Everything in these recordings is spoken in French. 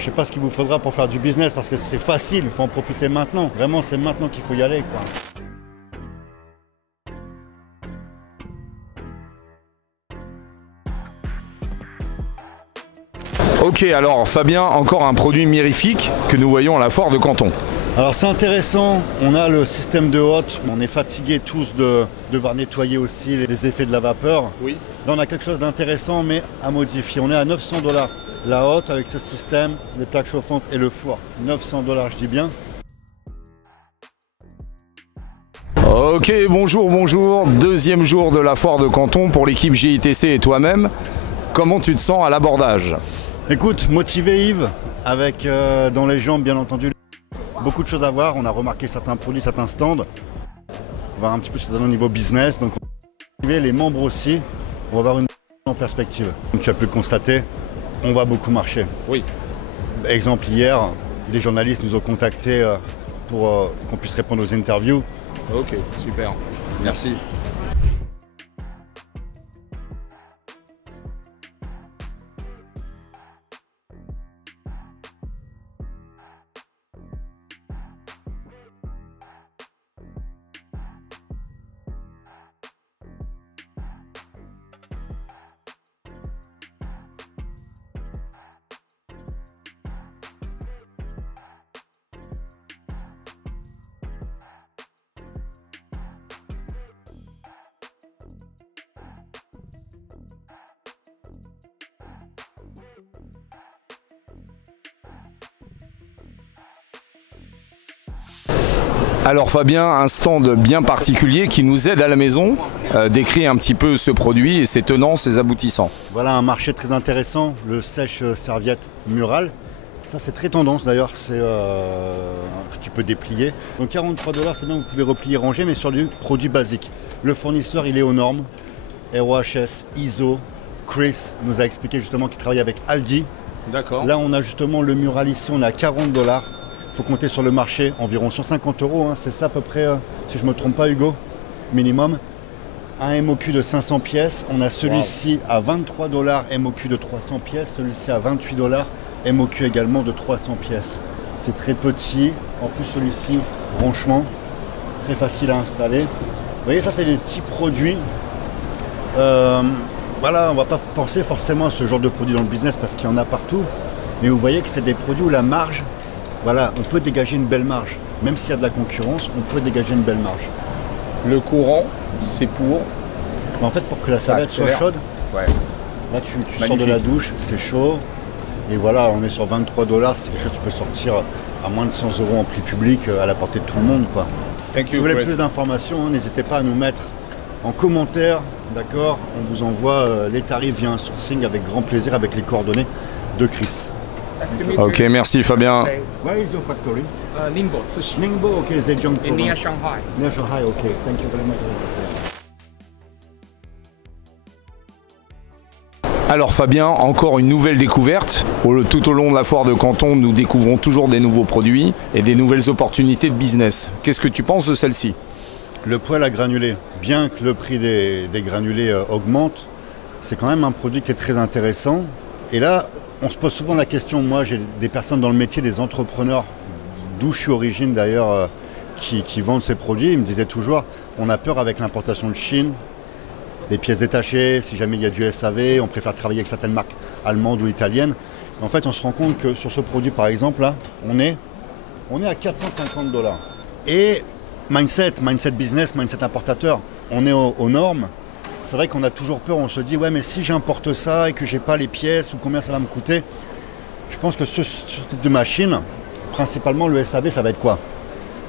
Je sais pas ce qu'il vous faudra pour faire du business parce que c'est facile, il faut en profiter maintenant. Vraiment, c'est maintenant qu'il faut y aller, quoi. Ok, alors Fabien, encore un produit mirifique que nous voyons à la foire de Canton. Alors c'est intéressant, on a le système de hotte, on est fatigués tous de devoir nettoyer aussi les effets de la vapeur. Oui. Là on a quelque chose d'intéressant mais à modifier. On est à 900 $. La hotte avec ce système, les plaques chauffantes et le four. 900 $, je dis bien. Ok, bonjour. Deuxième jour de la foire de Canton pour l'équipe GITC et toi-même. Comment tu te sens à l'abordage? Écoute, motivé Yves, avec dans les jambes bien entendu. Beaucoup de choses à voir, on a remarqué certains produits, certains stands. On va voir un petit peu ce que ça donne au niveau business. Donc les membres aussi, on va avoir une en perspective. Comme tu as pu le constater, on va beaucoup marcher. Oui. Exemple, hier, les journalistes nous ont contactés pour qu'on puisse répondre aux interviews. Ok, super. Merci. Alors Fabien, un stand bien particulier qui nous aide à la maison, décrit un petit peu ce produit et ses tenants, ses aboutissants. Voilà un marché très intéressant, le sèche-serviette mural. Ça c'est très tendance d'ailleurs, c'est que tu peux déplier. Donc 43 $, c'est bien, vous pouvez replier, ranger, mais sur du produit basique. Le fournisseur il est aux normes, ROHS, ISO, Chris nous a expliqué justement qu'il travaille avec Aldi. D'accord. Là on a justement le mural ici, on a 40 $. Il faut compter sur le marché environ 150 €, hein, c'est ça à peu près, si je ne me trompe pas Hugo, minimum. Un MOQ de 500 pièces, on a celui-ci à 23 $, MOQ de 300 pièces, celui-ci à 28 $, MOQ également de 300 pièces. C'est très petit, en plus celui-ci, franchement, très facile à installer. Vous voyez, ça c'est des petits produits. Voilà, on ne va pas penser forcément à ce genre de produits dans le business parce qu'il y en a partout, mais vous voyez que c'est des produits où la marge, voilà, on peut dégager une belle marge. Même s'il y a de la concurrence, on peut dégager une belle marge. Le courant, c'est pour... Mais en fait, pour que la serviette soit chaude, ouais. Là tu sors de la douche, c'est chaud. Et voilà, on est sur 23 $, c'est quelque chose que tu peux sortir à moins de 100 € en prix public, à la portée de tout le monde, quoi. Si vous voulez plus d'informations, n'hésitez pas à nous mettre en commentaire, d'accord? On vous envoie les tarifs via un sourcing avec grand plaisir, avec les coordonnées de Chris. Ok, merci Fabien. Where is your factory? Ningbo, Cixi. Ningbo, okay, Zhejiang Near province. Shanghai. Near Shanghai, okay. Thank you very much. Alors Fabien, encore une nouvelle découverte. Tout au long de la foire de Canton, nous découvrons toujours des nouveaux produits et des nouvelles opportunités de business. Qu'est-ce que tu penses de celle-ci? Le poêle à granulés, bien que le prix des granulés augmente, c'est quand même un produit qui est très intéressant. Et là, on se pose souvent la question, moi j'ai des personnes dans le métier, des entrepreneurs, d'où je suis origine d'ailleurs, qui vendent ces produits. Ils me disaient toujours, on a peur avec l'importation de Chine, des pièces détachées, si jamais il y a du SAV, on préfère travailler avec certaines marques allemandes ou italiennes. En fait, on se rend compte que sur ce produit, par exemple, là, on est à 450 $. Et mindset business, mindset importateur, on est aux normes. C'est vrai qu'on a toujours peur, on se dit, ouais, mais si j'importe ça et que j'ai pas les pièces, ou combien ça va me coûter? Je pense que ce type de machine, principalement le SAV, ça va être quoi?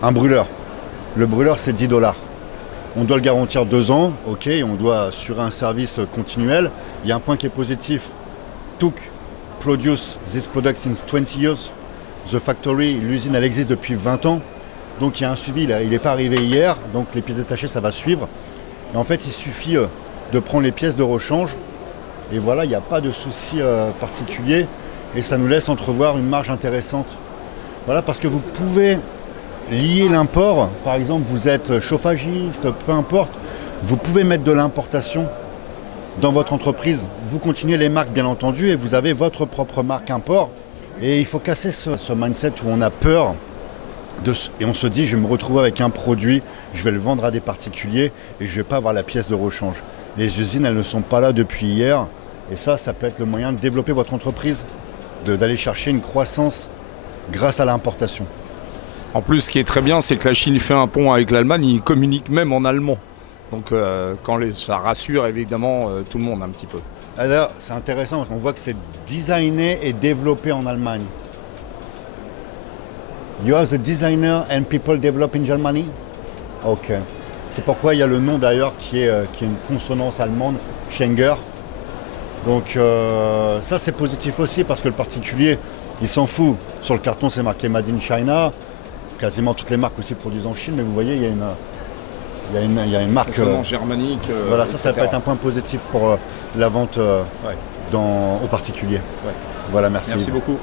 Un brûleur. Le brûleur, c'est 10 $. On doit le garantir 2 ans, ok, on doit assurer un service continuel. Il y a un point qui est positif. TUC produce this product since 20 years. The factory, l'usine, elle existe depuis 20 ans. Donc il y a un suivi, il n'est pas arrivé hier, donc les pièces détachées, ça va suivre. Et en fait, il suffit de prendre les pièces de rechange. Et voilà, il n'y a pas de souci particulier. Et ça nous laisse entrevoir une marge intéressante. Voilà, parce que vous pouvez lier l'import. Par exemple, vous êtes chauffagiste, peu importe. Vous pouvez mettre de l'importation dans votre entreprise. Vous continuez les marques, bien entendu, et vous avez votre propre marque import. Et il faut casser ce mindset où on a peur et on se dit je vais me retrouver avec un produit, je vais le vendre à des particuliers et je ne vais pas avoir la pièce de rechange. Les usines, elles ne sont pas là depuis hier et ça peut être le moyen de développer votre entreprise, d'aller chercher une croissance grâce à l'importation. En plus, ce qui est très bien, c'est que la Chine fait un pont avec l'Allemagne, ils communiquent même en allemand. Donc ça rassure évidemment tout le monde un petit peu. Alors, c'est intéressant, on voit que c'est designé et développé en Allemagne. You are the designer and people develop in Germany? Ok. C'est pourquoi il y a le nom d'ailleurs qui est une consonance allemande, Schenker. Donc ça c'est positif aussi parce que le particulier, il s'en fout. Sur le carton c'est marqué Made in China. Quasiment toutes les marques aussi produisent en Chine, mais vous voyez, il y a une marque germanique. Voilà, ça peut être un point positif pour la vente aux particuliers. Ouais. Voilà, merci. Merci beaucoup.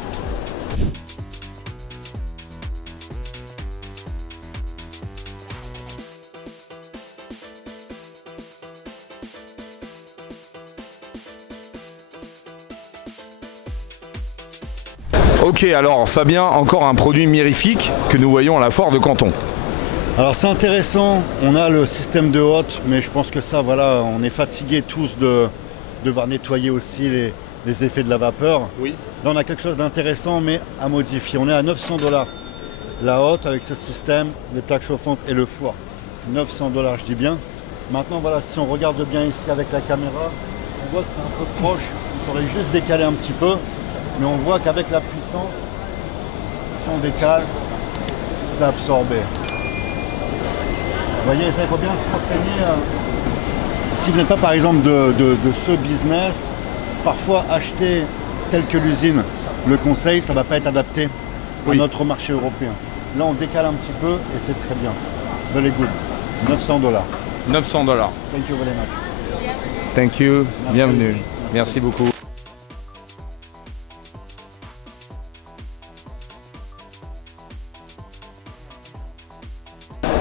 Ok, alors Fabien, encore un produit mirifique que nous voyons à la foire de Canton. Alors c'est intéressant, on a le système de hotte, mais je pense que ça, voilà, on est fatigués tous de devoir nettoyer aussi les effets de la vapeur. Oui. Là on a quelque chose d'intéressant mais à modifier. On est à 900 $. La hotte avec ce système, les plaques chauffantes et le four. 900 $, je dis bien. Maintenant voilà, si on regarde bien ici avec la caméra, on voit que c'est un peu proche. Il faudrait juste décaler un petit peu. Mais on voit qu'avec la puissance, si on décale, c'est absorbé. Vous voyez, ça, il faut bien se renseigner. Si vous n'êtes pas par exemple de ce business, parfois acheter tel que l'usine le conseil, ça ne va pas être adapté à notre marché européen. Là, on décale un petit peu et c'est très bien. Very good. 900 $. 900 $. Thank you very much. Thank you. Bienvenue. Merci beaucoup.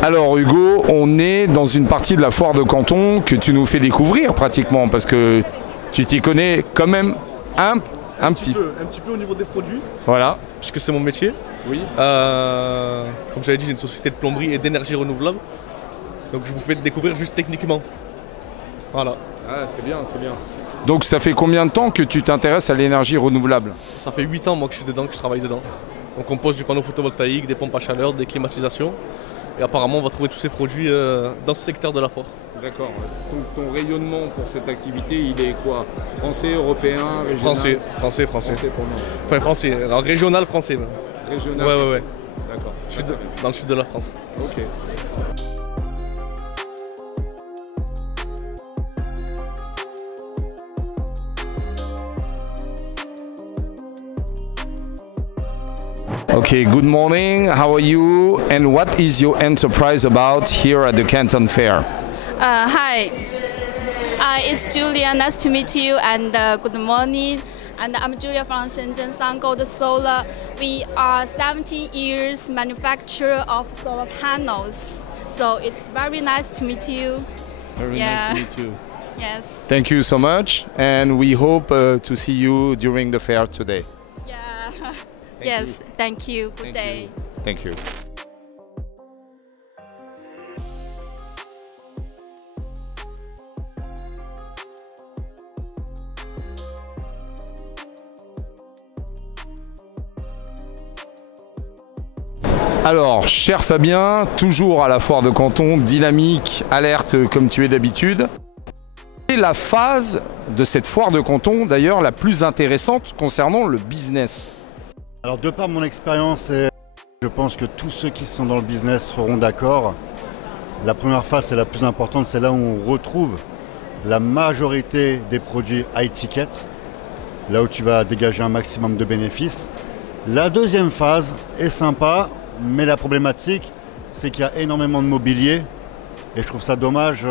Alors Hugo, on est dans une partie de la foire de Canton que tu nous fais découvrir pratiquement parce que tu t'y connais quand même un petit peu. Un petit peu au niveau des produits. Voilà. Puisque c'est mon métier. Oui. Comme j'avais dit, j'ai une société de plomberie et d'énergie renouvelable. Donc je vous fais découvrir juste techniquement. Voilà. Ah, c'est bien, c'est bien. Donc ça fait combien de temps que tu t'intéresses à l'énergie renouvelable? Ça fait 8 ans moi que je suis dedans, que je travaille dedans. On compose du panneau photovoltaïque, des pompes à chaleur, des climatisations. Et apparemment, on va trouver tous ces produits dans ce secteur de la foire. D'accord. Ton rayonnement pour cette activité, il est quoi? Français, européen, régional? Français pour moi. Enfin, français. Alors, régional, français. Même. Régional? Ouais. D'accord. Je suis dans le sud de la France. Ok. Okay, good morning. How are you? And what is your enterprise about here at the Canton Fair? Hi, it's Julia. Nice to meet you and good morning. And I'm Julia from Shenzhen SunGold Solar. We are 17 years manufacturer of solar panels. So it's very nice to meet you. Very nice to meet you. Yes. Thank you so much. And we hope to see you during the fair today. Yeah. Yes, thank you. Good day. Thank you. Alors, cher Fabien, toujours à la foire de Canton, dynamique, alerte comme tu es d'habitude. Et la phase de cette foire de Canton, d'ailleurs, la plus intéressante concernant le business. Alors, de par mon expérience, et je pense que tous ceux qui sont dans le business seront d'accord, la première phase, c'est la plus importante, c'est là où on retrouve la majorité des produits high ticket, là où tu vas dégager un maximum de bénéfices. La deuxième phase est sympa, mais la problématique, c'est qu'il y a énormément de mobilier et je trouve ça dommage,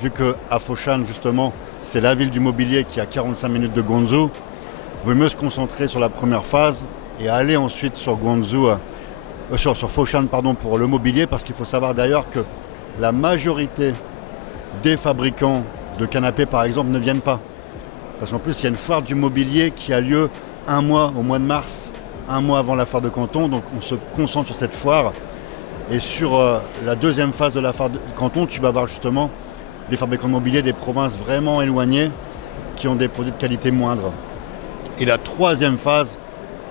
vu qu'à Foshan, justement, c'est la ville du mobilier qui a 45 minutes de Guangzhou. Il vaut mieux se concentrer sur la première phase et aller ensuite sur Guangzhou, sur Foshan pardon, pour le mobilier, parce qu'il faut savoir d'ailleurs que la majorité des fabricants de canapés, par exemple, ne viennent pas. Parce qu'en plus, il y a une foire du mobilier qui a lieu un mois au mois de mars, un mois avant la foire de Canton. Donc on se concentre sur cette foire. Et sur la deuxième phase de la foire de Canton, tu vas avoir justement des fabricants de mobilier des provinces vraiment éloignées qui ont des produits de qualité moindre. Et la troisième phase,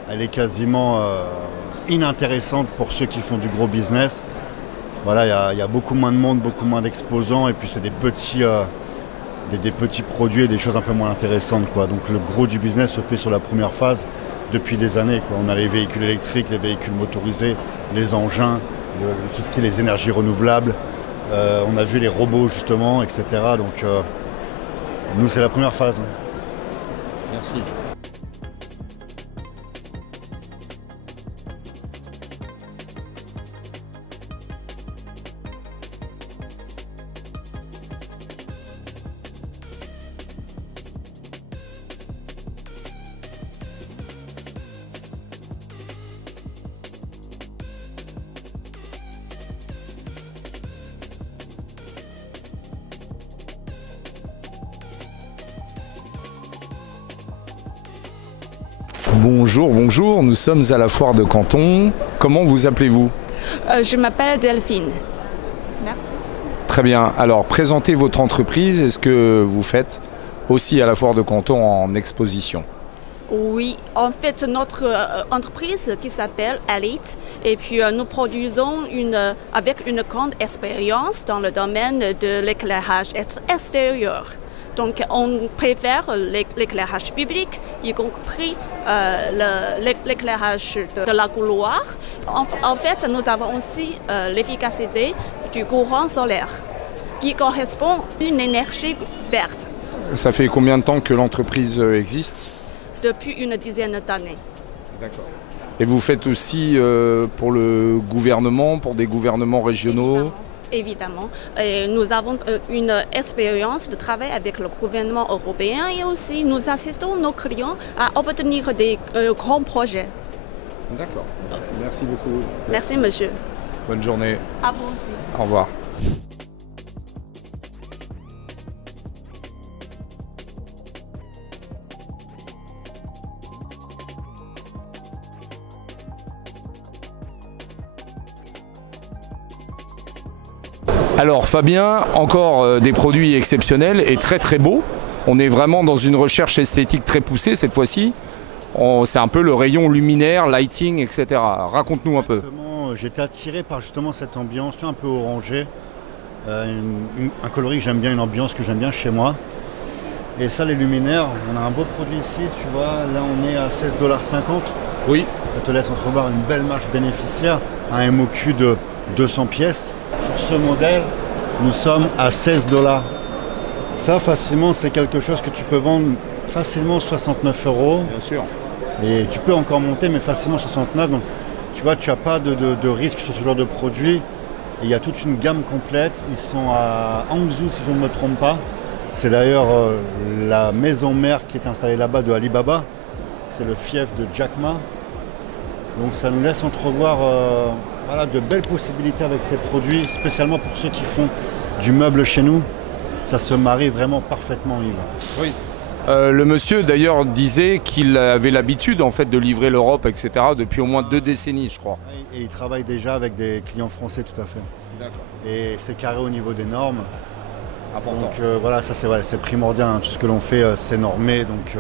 elle est quasiment inintéressante pour ceux qui font du gros business. Voilà, il y a beaucoup moins de monde, beaucoup moins d'exposants, et puis c'est des petits produits et des choses un peu moins intéressantes, quoi. Donc le gros du business se fait sur la première phase depuis des années, quoi. On a les véhicules électriques, les véhicules motorisés, les engins, tout ce qui est les énergies renouvelables. On a vu les robots justement, etc. Donc nous c'est la première phase. Merci. Bonjour, nous sommes à la foire de Canton. Comment vous appelez-vous? Je m'appelle Delphine. Merci. Très bien. Alors, présentez votre entreprise et ce que vous faites aussi à la foire de Canton en exposition. Oui, en fait, notre entreprise qui s'appelle Elite, et puis nous produisons avec une grande expérience dans le domaine de l'éclairage extérieur. Donc, on préfère l'éclairage public, y compris l'éclairage de la couloir. En fait, nous avons aussi l'efficacité du courant solaire, qui correspond à une énergie verte. Ça fait combien de temps que l'entreprise existe? Depuis une dizaine d'années. D'accord. Et vous faites aussi pour le gouvernement, pour des gouvernements régionaux? Évidemment. Et nous avons une expérience de travail avec le gouvernement européen et aussi nous assistons nos clients à obtenir des grands projets. D'accord. Merci beaucoup. Merci monsieur. Bonne journée. À vous aussi. Au revoir. Alors Fabien, encore des produits exceptionnels et très très beaux. On est vraiment dans une recherche esthétique très poussée cette fois-ci. C'est un peu le rayon luminaire, lighting, etc. Raconte-nous un peu. J'étais attiré par justement cette ambiance un peu orangée. Un coloris que j'aime bien, une ambiance que j'aime bien chez moi. Et ça, les luminaires, on a un beau produit ici, tu vois. Là, on est à 16,50 $. Oui. Ça te laisse entrevoir une belle marge bénéficiaire, un MOQ de 200 pièces. Sur ce modèle, nous sommes à 16 $. Ça, facilement, c'est quelque chose que tu peux vendre facilement 69 €. Bien sûr. Et tu peux encore monter, mais facilement 69. Donc, tu vois, tu n'as pas de risque sur ce genre de produit. Et il y a toute une gamme complète. Ils sont à Hangzhou, si je ne me trompe pas. C'est d'ailleurs la maison mère qui est installée là-bas de Alibaba. C'est le fief de Jack Ma. Donc ça nous laisse entrevoir de belles possibilités avec ces produits, spécialement pour ceux qui font du meuble chez nous. Ça se marie vraiment parfaitement, Yves. Oui. Le monsieur d'ailleurs disait qu'il avait l'habitude en fait de livrer l'Europe, etc. depuis au moins 2 décennies, je crois. Et il travaille déjà avec des clients français, tout à fait. D'accord. Et c'est carré au niveau des normes. Important. Donc voilà, ça c'est primordial, hein. Tout ce que l'on fait c'est normé. Donc,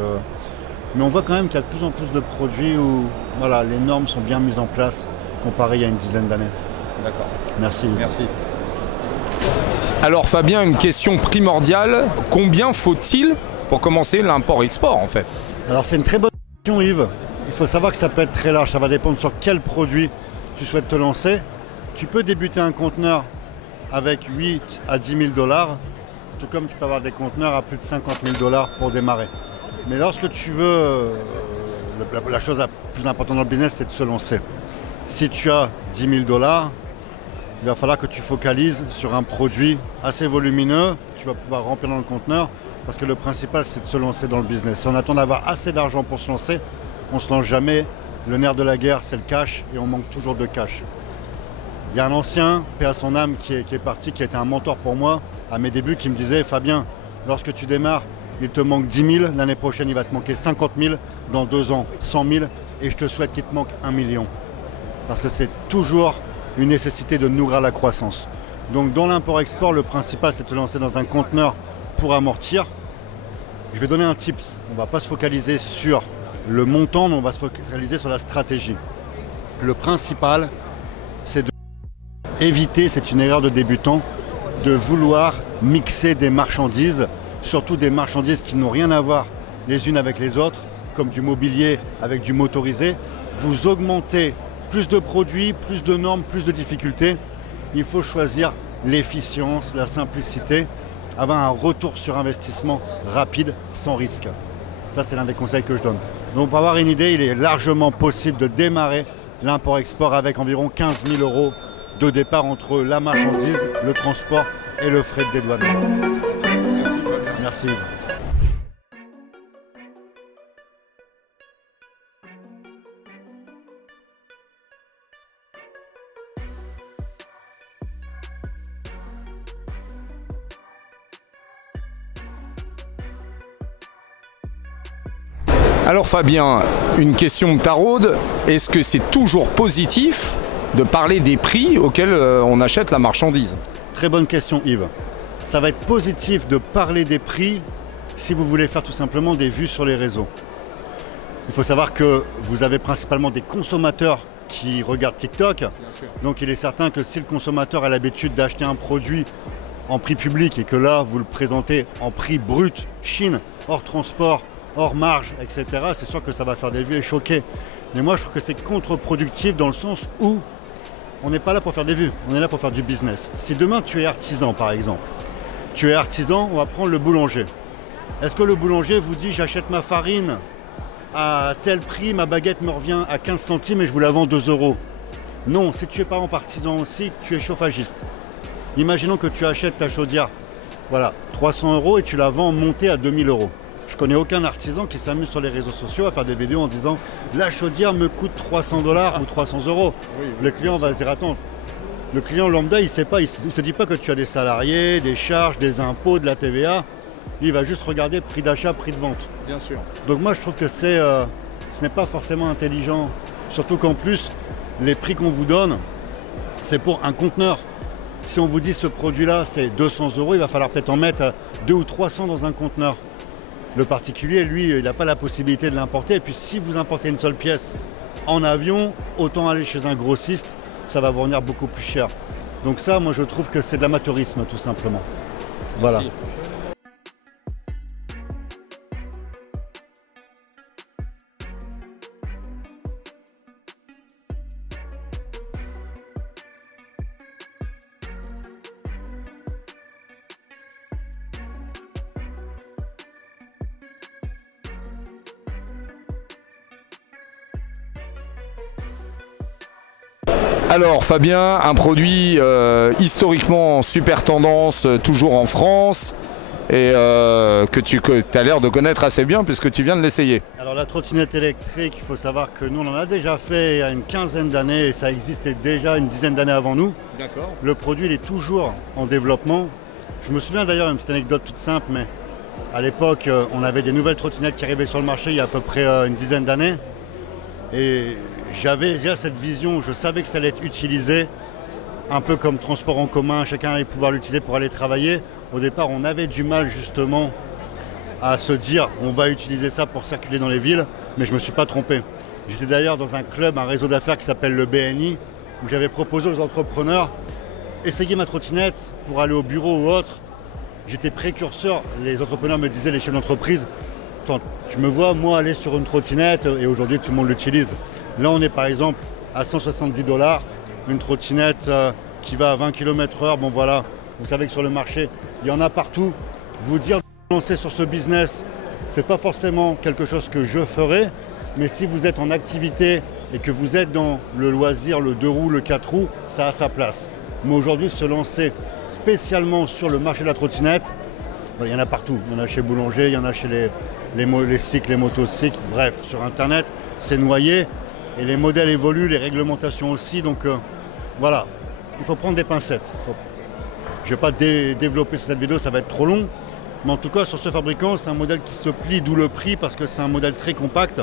mais on voit quand même qu'il y a de plus en plus de produits où voilà, les normes sont bien mises en place comparé il y a une dizaine d'années. D'accord. Merci. Merci. Alors Fabien, une question primordiale. Combien faut-il pour commencer l'import-export en fait? Alors c'est une très bonne question Yves. Il faut savoir que ça peut être très large. Ça va dépendre sur quel produit tu souhaites te lancer. Tu peux débuter un conteneur avec 8 à 10 000 $. Tout comme tu peux avoir des conteneurs à plus de 50 000 $ pour démarrer. Mais lorsque tu veux, la chose la plus importante dans le business, c'est de se lancer. Si tu as 10 000 $, il va falloir que tu focalises sur un produit assez volumineux que tu vas pouvoir remplir dans le conteneur, parce que le principal, c'est de se lancer dans le business. Si on attend d'avoir assez d'argent pour se lancer, on ne se lance jamais. Le nerf de la guerre, c'est le cash, et on manque toujours de cash. Il y a un ancien, paix à son âme, qui est parti, qui a été un mentor pour moi à mes débuts, qui me disait « Fabien, lorsque tu démarres, il te manque 10 000, l'année prochaine il va te manquer 50 000, dans 2 ans 100 000 et je te souhaite qu'il te manque 1 million. Parce que c'est toujours une nécessité de nourrir la croissance. Donc dans l'import-export, le principal c'est de te lancer dans un conteneur pour amortir. Je vais donner un tips. On ne va pas se focaliser sur le montant, mais on va se focaliser sur la stratégie. Le principal, c'est d'éviter, c'est une erreur de débutant, de vouloir mixer des marchandises, surtout des marchandises qui n'ont rien à voir les unes avec les autres, comme du mobilier avec du motorisé. Vous augmentez plus de produits, plus de normes, plus de difficultés. Il faut choisir l'efficience, la simplicité, avoir un retour sur investissement rapide, sans risque. Ça, c'est l'un des conseils que je donne. Donc pour avoir une idée, il est largement possible de démarrer l'import-export avec environ 15 000 € de départ entre la marchandise, le transport et le frais de dédouanement. Merci Fabien. Merci. Alors Fabien, une question me taraude. Est-ce que c'est toujours positif de parler des prix auxquels on achète la marchandise? Très bonne question Yves. Ça va être positif de parler des prix si vous voulez faire tout simplement des vues sur les réseaux. Il faut savoir que vous avez principalement des consommateurs qui regardent TikTok. Donc il est certain que si le consommateur a l'habitude d'acheter un produit en prix public et que là vous le présentez en prix brut, Chine, hors transport, hors marge, etc., c'est sûr que ça va faire des vues et choquer. Mais moi je trouve que c'est contre-productif dans le sens où on n'est pas là pour faire des vues, on est là pour faire du business. Si demain tu es artisan par exemple, tu es artisan, on va prendre le boulanger. Est-ce que le boulanger vous dit j'achète ma farine à tel prix, ma baguette me revient à 15 centimes et je vous la vends 2 €? Non, si tu es par exemple artisan aussi, tu es chauffagiste. Imaginons que tu achètes ta chaudière, voilà, 300 € et tu la vends montée à 2000 €. Je connais aucun artisan qui s'amuse sur les réseaux sociaux à faire des vidéos en disant la chaudière me coûte 300 $ ou 300 €. Oui, le client va se dire attends, le client lambda il sait pas, il se dit pas que tu as des salariés, des charges, des impôts, de la TVA. Lui, il va juste regarder prix d'achat, prix de vente. Bien sûr. Donc moi je trouve que ce n'est pas forcément intelligent, surtout qu'en plus les prix qu'on vous donne c'est pour un conteneur. Si on vous dit ce produit là c'est 200 €, il va falloir peut-être en mettre 200 ou 300 dans un conteneur. Le particulier, lui, il n'a pas la possibilité de l'importer. Et puis si vous importez une seule pièce en avion, autant aller chez un grossiste, ça va vous revenir beaucoup plus cher. Donc ça, moi, je trouve que c'est de l'amateurisme, tout simplement. Voilà. Merci. Alors Fabien, un produit historiquement super tendance, toujours en France, et que tu as l'air de connaître assez bien puisque tu viens de l'essayer. Alors la trottinette électrique, il faut savoir que nous on en a déjà fait il y a une quinzaine d'années et ça existait déjà une dizaine d'années avant nous. D'accord. Le produit il est toujours en développement. Je me souviens d'ailleurs une petite anecdote toute simple, mais à l'époque on avait des nouvelles trottinettes qui arrivaient sur le marché il y a à peu près une dizaine d'années. Et j'avais déjà cette vision, je savais que ça allait être utilisé un peu comme transport en commun, chacun allait pouvoir l'utiliser pour aller travailler. Au départ, on avait du mal justement à se dire on va utiliser ça pour circuler dans les villes, mais je ne me suis pas trompé. J'étais d'ailleurs dans un club, un réseau d'affaires qui s'appelle le BNI, où j'avais proposé aux entrepreneurs essayez ma trottinette pour aller au bureau ou autre. J'étais précurseur, les entrepreneurs me disaient, les chefs d'entreprise, tu me vois moi aller sur une trottinette et aujourd'hui tout le monde l'utilise. Là on est par exemple à 170 $, une trottinette qui va à 20 km/h. Bon voilà, vous savez que sur le marché, il y en a partout. Vous dire de lancer sur ce business, c'est pas forcément quelque chose que je ferais, mais si vous êtes en activité et que vous êtes dans le loisir, le 2 roues, le 4 roues, ça a sa place. Mais aujourd'hui, se lancer spécialement sur le marché de la trottinette, il y en a partout. Il y en a chez Boulanger, il y en a chez les cycles, les motocycles, bref, sur Internet, c'est noyé. Et les modèles évoluent, les réglementations aussi. Donc voilà, il faut prendre des pincettes. Je ne vais pas développer cette vidéo, ça va être trop long. Mais en tout cas, sur ce fabricant, c'est un modèle qui se plie, d'où le prix, parce que c'est un modèle très compact.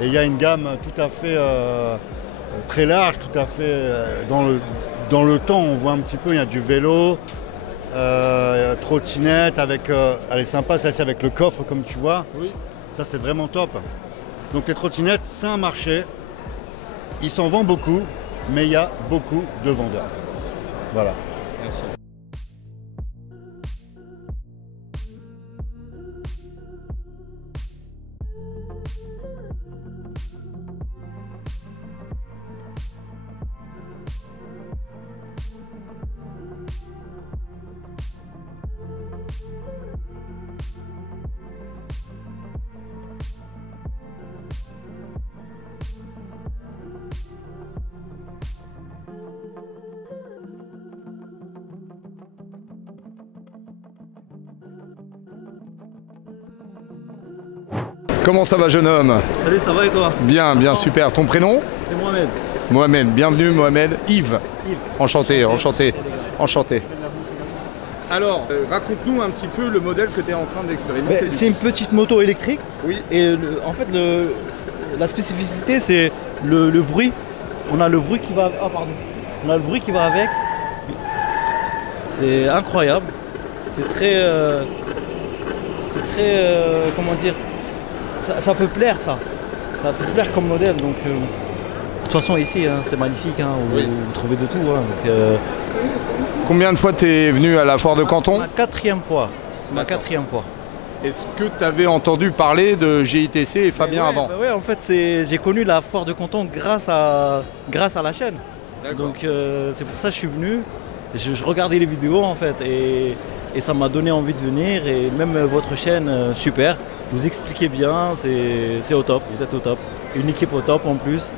Et il y a une gamme tout à fait très large, tout à fait dans le temps. On voit un petit peu, il y a du vélo, trottinette, avec, elle est sympa, celle-ci avec le coffre, comme tu vois. Oui. Ça, c'est vraiment top. Donc les trottinettes, c'est un marché. Il s'en vend beaucoup, mais il y a beaucoup de vendeurs. Voilà. Merci. Comment ça va, jeune homme? Salut, ça va et toi? Bien, bien, super. Ton prénom? C'est Mohamed. Mohamed, bienvenue Mohamed. Yves. Yves. Enchanté, enchanté, enchanté. Alors, raconte-nous un petit peu le modèle que tu es en train d'expérimenter. C'est une petite moto électrique. Oui. Et en fait, la spécificité, c'est le bruit. On a le bruit qui va. Ah, pardon. On a le bruit qui va avec. C'est incroyable. C'est très. Comment dire, ça peut plaire, ça peut plaire comme modèle. Donc de toute façon ici hein, c'est magnifique, hein, vous trouvez de tout, hein, donc, Combien de fois tu es venu à la foire de Canton? C'est ma quatrième fois. Est-ce que tu avais entendu parler de GITC et Fabien avant? Ouais, en fait j'ai connu la foire de Canton grâce à la chaîne. Donc c'est pour ça que je suis venu. Je regardais les vidéos en fait et ça m'a donné envie de venir, et même votre chaîne, super, vous expliquez bien, c'est au top, vous êtes au top. Une équipe au top en plus.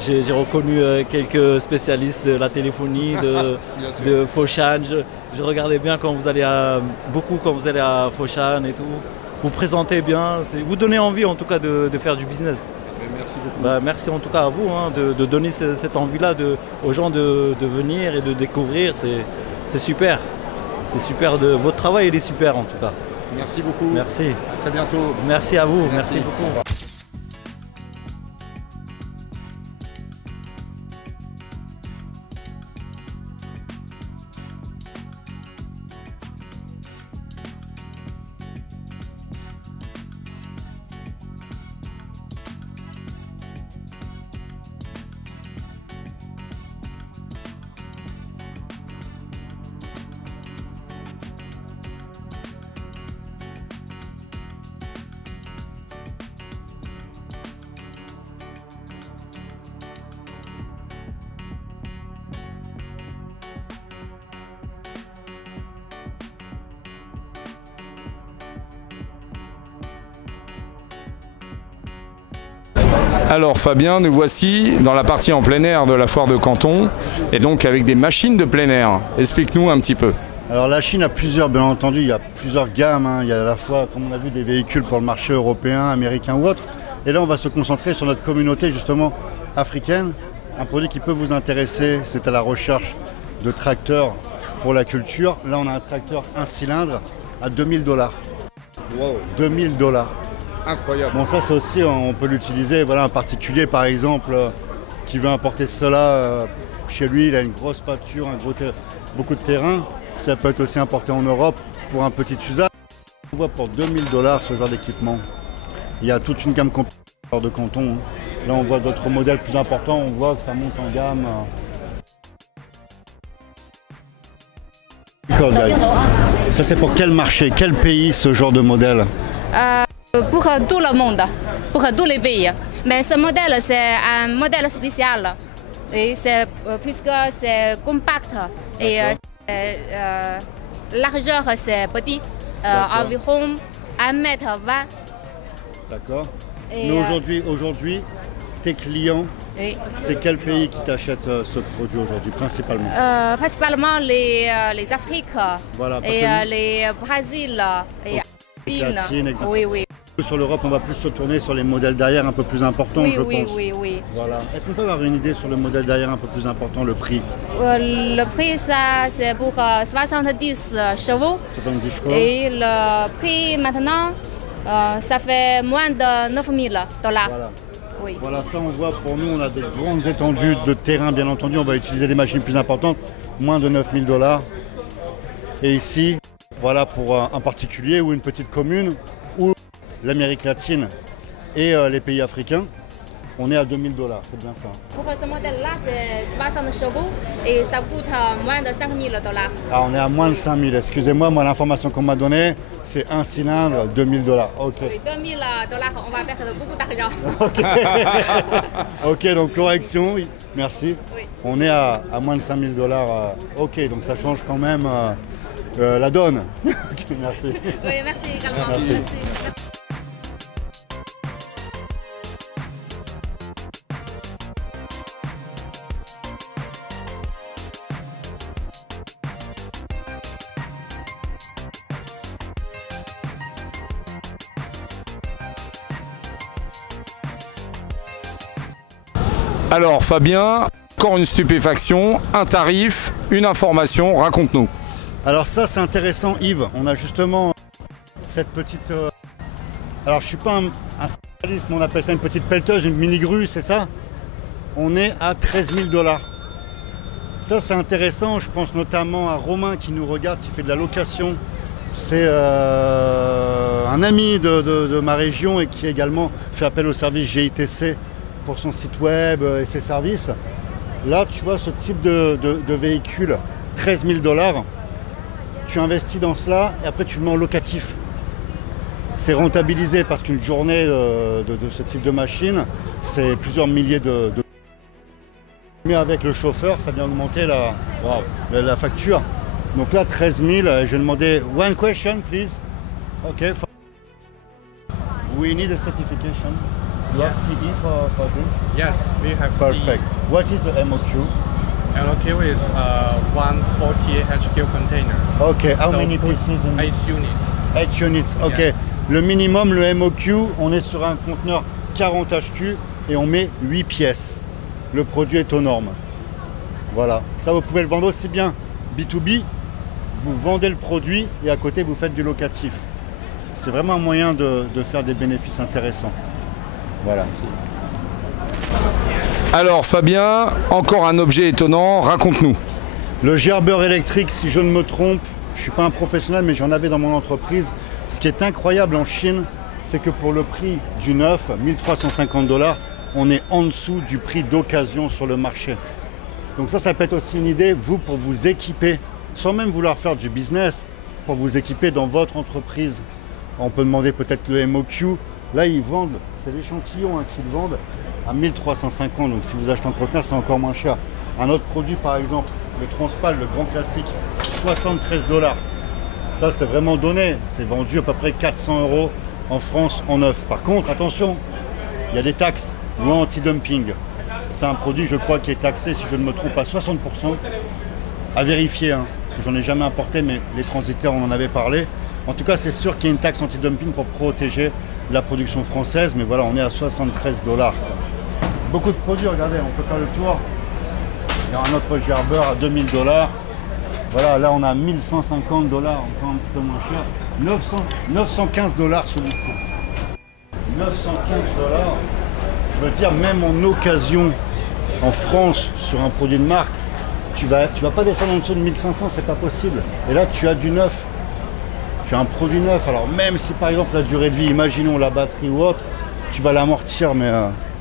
J'ai reconnu quelques spécialistes de la téléphonie, de Foshan. Je regardais bien quand vous allez à Foshan et tout. Vous présentez bien, vous donnez envie en tout cas de faire du business. Merci beaucoup. Merci en tout cas à vous hein, de donner cette envie-là aux gens de venir et de découvrir, c'est super. C'est super, votre travail il est super en tout cas. Merci beaucoup. Merci. À très bientôt. Merci à vous, merci beaucoup. Alors Fabien, nous voici dans la partie en plein air de la foire de Canton, et donc avec des machines de plein air. Explique-nous un petit peu. Alors la Chine a plusieurs, bien entendu, il y a plusieurs gammes. Hein. Il y a à la fois, comme on a vu, des véhicules pour le marché européen, américain ou autre. Et là, on va se concentrer sur notre communauté justement africaine. Un produit qui peut vous intéresser, c'est à la recherche de tracteurs pour la culture. Là, on a un tracteur 1 cylindre à $2000. Wow. $2000. Incroyable. Bon, ça c'est aussi, on peut l'utiliser. Voilà, un particulier par exemple qui veut importer cela chez lui, il a une grosse pâture, beaucoup de terrain. Ça peut être aussi importé en Europe pour un petit usage. On voit pour $2000 ce genre d'équipement. Il y a toute une gamme complète de Canton. Là on voit d'autres modèles plus importants, on voit que ça monte en gamme. Ça c'est pour quel marché, quel pays ce genre de modèle? Pour tout le monde, pour tous les pays. Mais ce modèle, c'est un modèle spécial. Et puisque c'est compact et largeur, c'est petit, environ 1,20 m. D'accord. Mais aujourd'hui, tes clients, oui. C'est quel pays qui t'achète ce produit aujourd'hui, principalement? Principalement les Afriques, voilà, et les Brésil et Latine, oui. Sur l'Europe, on va plus se tourner sur les modèles derrière un peu plus importants, Oui, je oui, pense. oui, oui. Voilà. Est-ce qu'on peut avoir une idée sur le modèle derrière un peu plus important, le prix? Le prix, ça, c'est pour 70 chevaux. 70 chevaux. Et le prix maintenant, ça fait moins de 9 000 dollars. Voilà. Oui. Voilà, ça on voit, pour nous, on a des grandes étendues de terrain, bien entendu. On va utiliser des machines plus importantes, moins de 9 000 dollars. Et ici, voilà, pour un particulier ou une petite commune, ou l'Amérique latine et les pays africains, on est à 2 000 dollars, c'est bien ça. Pour ce modèle-là, c'est 60 chevaux et ça coûte moins de 5 000 dollars. Ah, on est à moins de 5 000, excusez-moi, moi l'information qu'on m'a donnée, c'est un cylindre, 2 000 dollars. Ok. Oui, 2 000 dollars, on va perdre beaucoup d'argent. Ok, donc correction, oui, merci. Oui. On est à moins de 5 000 dollars. Ok, donc ça change quand même la donne. Ok, merci. Oui, merci également. Merci. Merci. Alors Fabien, encore une stupéfaction, un tarif, une information, raconte-nous. Alors ça c'est intéressant Yves, on a justement cette petite... Alors je suis pas un spécialiste, mais on appelle ça une petite pelleteuse, une mini grue, c'est ça? On est à 13 000 dollars. Ça c'est intéressant, je pense notamment à Romain qui nous regarde, qui fait de la location. C'est un ami de ma région et qui également fait appel au service GITC pour son site web et ses services. Là, tu vois, ce type de véhicule, 13 000 dollars, tu investis dans cela et après tu le mets en locatif. C'est rentabilisé parce qu'une journée de ce type de machine, c'est plusieurs milliers de... Mais avec le chauffeur, ça vient augmenter la facture. Donc là, 13 000, je vais demander one question, please. OK. We need a certification. You have CE for this? Yes, we have Perfect. What is the MOQ? LOQ is 140 HQ container. OK. How So many pieces? 8 units. 8 units. OK. Yeah. Le minimum, le MOQ, on est sur un conteneur 40 HQ et on met 8 pièces. Le produit est aux normes. Voilà. Ça, vous pouvez le vendre aussi bien B2B. Vous vendez le produit et à côté, vous faites du locatif. C'est vraiment un moyen de faire des bénéfices intéressants. Voilà. Alors Fabien, encore un objet étonnant, raconte-nous. Le gerbeur électrique, si je ne me trompe, je ne suis pas un professionnel, mais j'en avais dans mon entreprise. Ce qui est incroyable en Chine, c'est que pour le prix du neuf, 1350 dollars, on est en dessous du prix d'occasion sur le marché. Donc ça peut être aussi une idée, vous, pour vous équiper, sans même vouloir faire du business, pour vous équiper dans votre entreprise. On peut demander peut-être le MOQ. Là, ils vendent, c'est l'échantillon qu'ils vendent à 1350. Donc si vous achetez en conteneur, c'est encore moins cher. Un autre produit, par exemple, le Transpal, le grand classique, 73 dollars. Ça, c'est vraiment donné. C'est vendu à peu près 400 € en France en neuf. Par contre, attention, il y a des taxes, loi anti-dumping. C'est un produit, je crois, qui est taxé, si je ne me trompe, à 60%. À vérifier, hein, parce que j'en ai jamais importé, mais les transitaires, on en avait parlé. En tout cas, c'est sûr qu'il y a une taxe anti-dumping pour protéger la production française, mais voilà, on est à 73 dollars. Beaucoup de produits, regardez, on peut faire le tour. Il y a un autre gerbeur à 2000 dollars. Voilà, là on a 1150 dollars, encore un petit peu moins cher. 915 dollars celui-ci. 915 dollars. Je veux dire, même en occasion, en France, sur un produit de marque, tu vas pas descendre en dessous de 1500, c'est pas possible. Et là, tu as du neuf. Tu as un produit neuf. Alors même si par exemple la durée de vie, imaginons la batterie ou autre, tu vas l'amortir, mais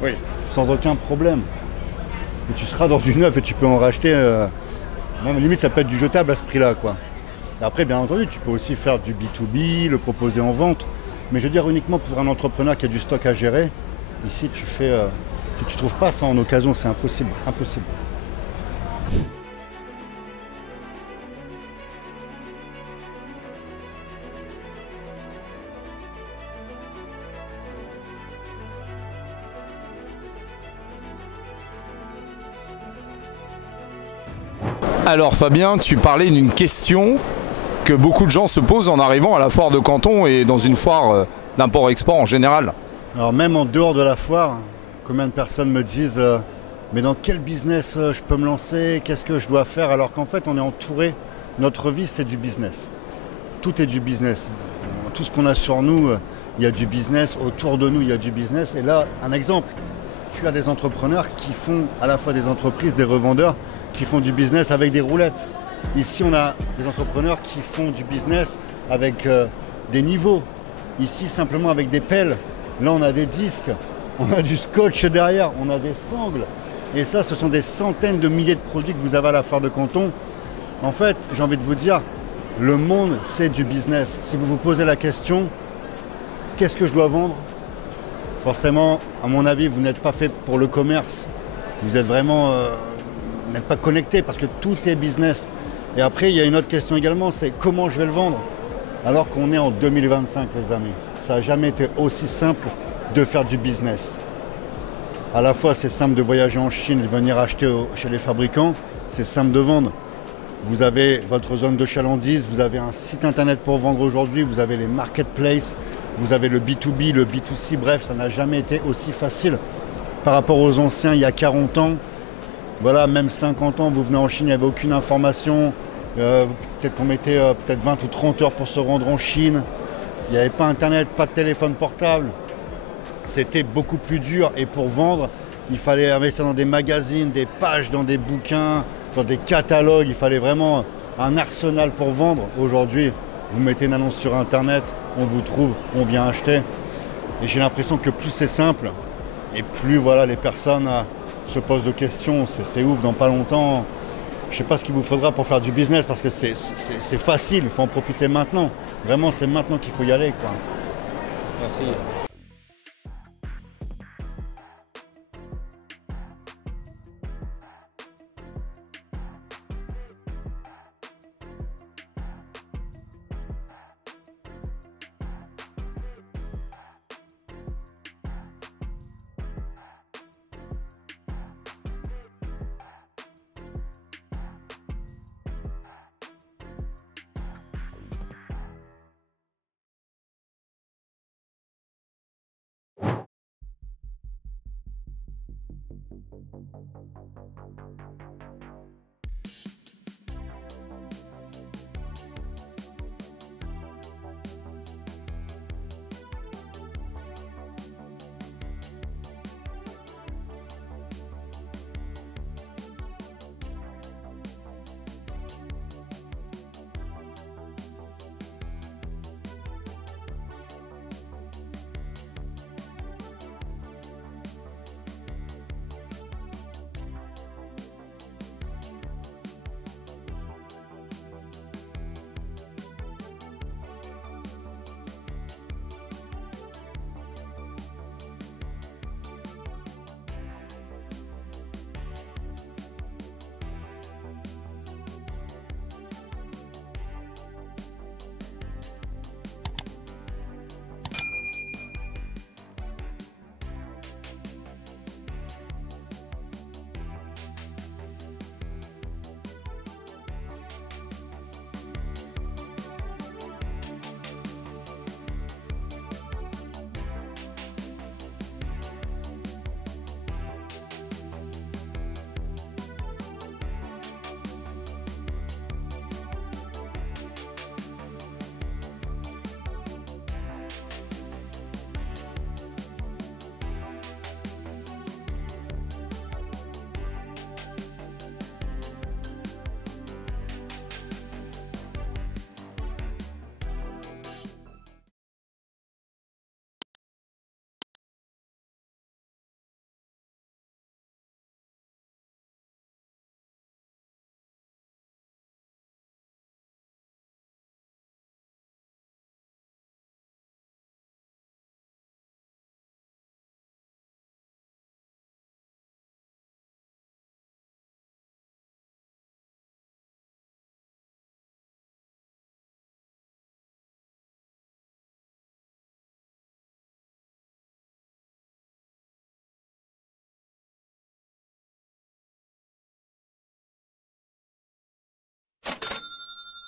oui, sans aucun problème. Et tu seras dans du neuf et tu peux en racheter. Même limite, ça peut être du jetable à ce prix-là, quoi. Et après, bien entendu, tu peux aussi faire du B2B, le proposer en vente. Mais je veux dire uniquement pour un entrepreneur qui a du stock à gérer. Ici, tu fais, si tu trouves pas ça en occasion, c'est impossible, impossible. Alors Fabien, tu parlais d'une question que beaucoup de gens se posent en arrivant à la foire de Canton et dans une foire d'import-export en général. Alors même en dehors de la foire, combien de personnes me disent mais dans quel business je peux me lancer, qu'est-ce que je dois faire, alors qu'en fait on est entouré, notre vie c'est du business. Tout est du business. Tout ce qu'on a sur nous, il y a du business, autour de nous il y a du business. Et là, un exemple, tu as des entrepreneurs qui font à la fois des entreprises, des revendeurs, qui font du business avec des roulettes. Ici on a des entrepreneurs qui font du business avec des niveaux. Ici simplement avec des pelles. Là on a des disques, on a du scotch derrière, on a des sangles. Et ça, ce sont des centaines de milliers de produits que vous avez à la foire de Canton. En fait, j'ai envie de vous dire, le monde, c'est du business. Si vous vous posez la question, qu'est-ce que je dois vendre? Forcément, à mon avis, vous n'êtes pas fait pour le commerce. Vous êtes vraiment, n'êtes pas connecté parce que tout est business. Et après, il y a une autre question également, c'est comment je vais le vendre? Alors qu'on est en 2025, les amis. Ça n'a jamais été aussi simple de faire du business. À la fois, c'est simple de voyager en Chine, de venir acheter chez les fabricants. C'est simple de vendre. Vous avez votre zone de chalandise, vous avez un site internet pour vendre aujourd'hui, vous avez les marketplaces, vous avez le B2B, le B2C. Bref, ça n'a jamais été aussi facile. Par rapport aux anciens, il y a 40 ans, voilà, même 50 ans, vous venez en Chine, il n'y avait aucune information. Peut-être qu'on mettait peut-être 20 ou 30 heures pour se rendre en Chine. Il n'y avait pas internet, pas de téléphone portable. C'était beaucoup plus dur et pour vendre, il fallait investir dans des magazines, des pages, dans des bouquins, dans des catalogues. Il fallait vraiment un arsenal pour vendre. Aujourd'hui, vous mettez une annonce sur internet, on vous trouve, on vient acheter. Et j'ai l'impression que plus c'est simple et plus voilà, les personnes se posent de questions. C'est ouf, dans pas longtemps. Je ne sais pas ce qu'il vous faudra pour faire du business parce que c'est facile, il faut en profiter maintenant. Vraiment, c'est maintenant qu'il faut y aller, quoi. Merci.